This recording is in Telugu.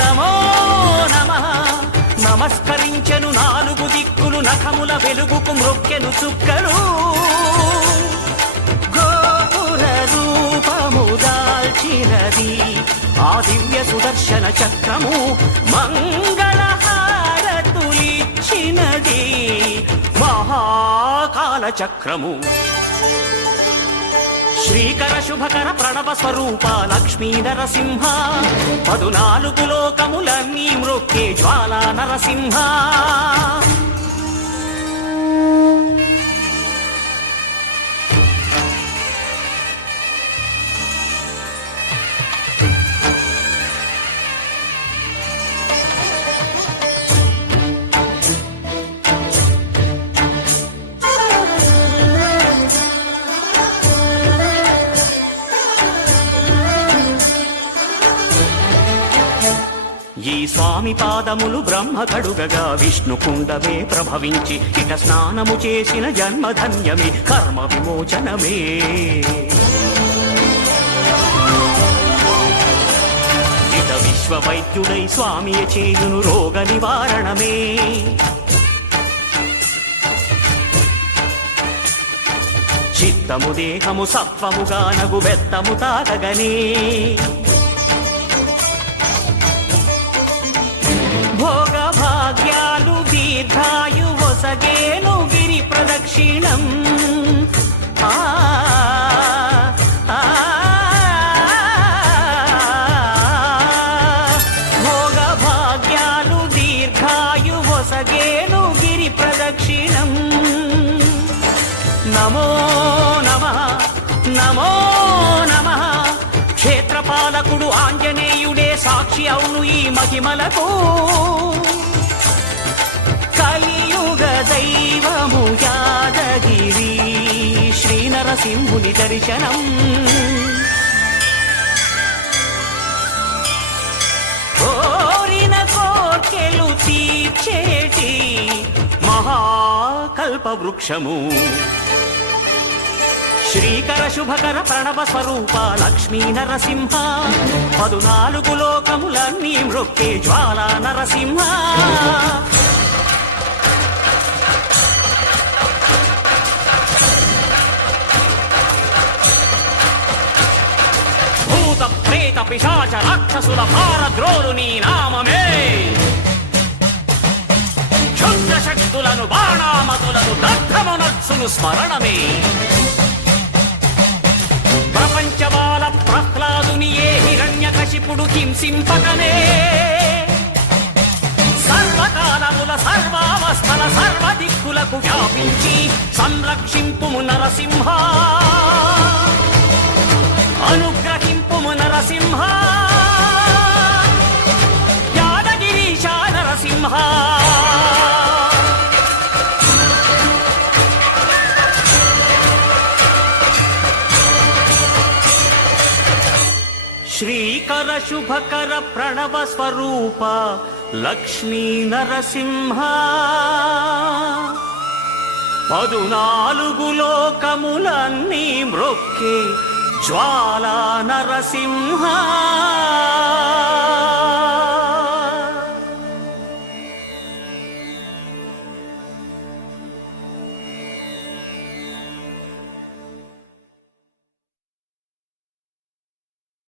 నమో నమః. నమస్కరించెను నాలుగు దిక్కులు, నఖముల వెలుగుకు మ్రొక్కెను చుక్కలు. గోపుర రూపము దాల్చినది ఆ దివ్య సుదర్శన చక్రము, మంగళహారతులిచ్చినది మహాకాల చక్రము. శ్రీకర శుభకర ప్రణవ స్వరూప లక్ష్మీ నరసింహ, 14 లోకములన్నీ మ్రొక్కే జ్వాలా నరసింహ. ఈ స్వామి పాదములు బ్రహ్మ కడుగగా విష్ణు కుండమే ప్రభవించి, ఇట స్నానము చేసిన జన్మధన్యమే కర్మ విమోచనమే. ఇట విశ్వవైద్యుడై స్వామియ చేయును రోగ నివారణమే. చిత్తము దేహము సత్వముగా నగు బెత్తము తాగగనే. భోగ భాగ్యాలు దీర్ఘాయు వసగేను గిరి ప్రదక్షిణం. భోగ భాగ్యాలు దీర్ఘాయు వసగేను గిరి ప్రదక్షిణం. నమో నమః నమో నమః. క్షేత్రపాలకుడు ఆంజనేయుడే సాక్షి అవును ఈ మహిమలకు. కలియుగ దైవము యాదగిరి శ్రీ నరసింహుని దర్శనం. కోరిన కోర్కెలు తీర్చేటి మహాకల్ప వృక్షము. శ్రీకర శుభకర ప్రణవ స్వరూప లక్ష్మీ నరసింహ, 14 లోకములన్నీ మ్రొక్కే జ్వాలా నరసింహ. భూత ప్రేత పిశాచ రాక్షసుల భారద్రోలు నీ నామమే. క్షుద్ర శక్తులను బాణామతులను దగ్ధమునర్చును స్మరణమే. ప్రపంచబాల ప్రహ్లాదుని ఏ హిరణ్యకశిపుడు హింసింపకనే. సర్వకాలముల సర్వావస్థల సర్వదిక్కులకు వ్యాపించి సంరక్షింపుము నరసింహ. అనుగ్రహింపుము నరసింహ. యాదగిరీశ నరసింహ. శ్రీకర శుభకర ప్రణవ స్వరూప లక్ష్మీ నరసింహ, 14 లోకములన్నీ మ్రొక్కే జ్వాలా నరసింహ.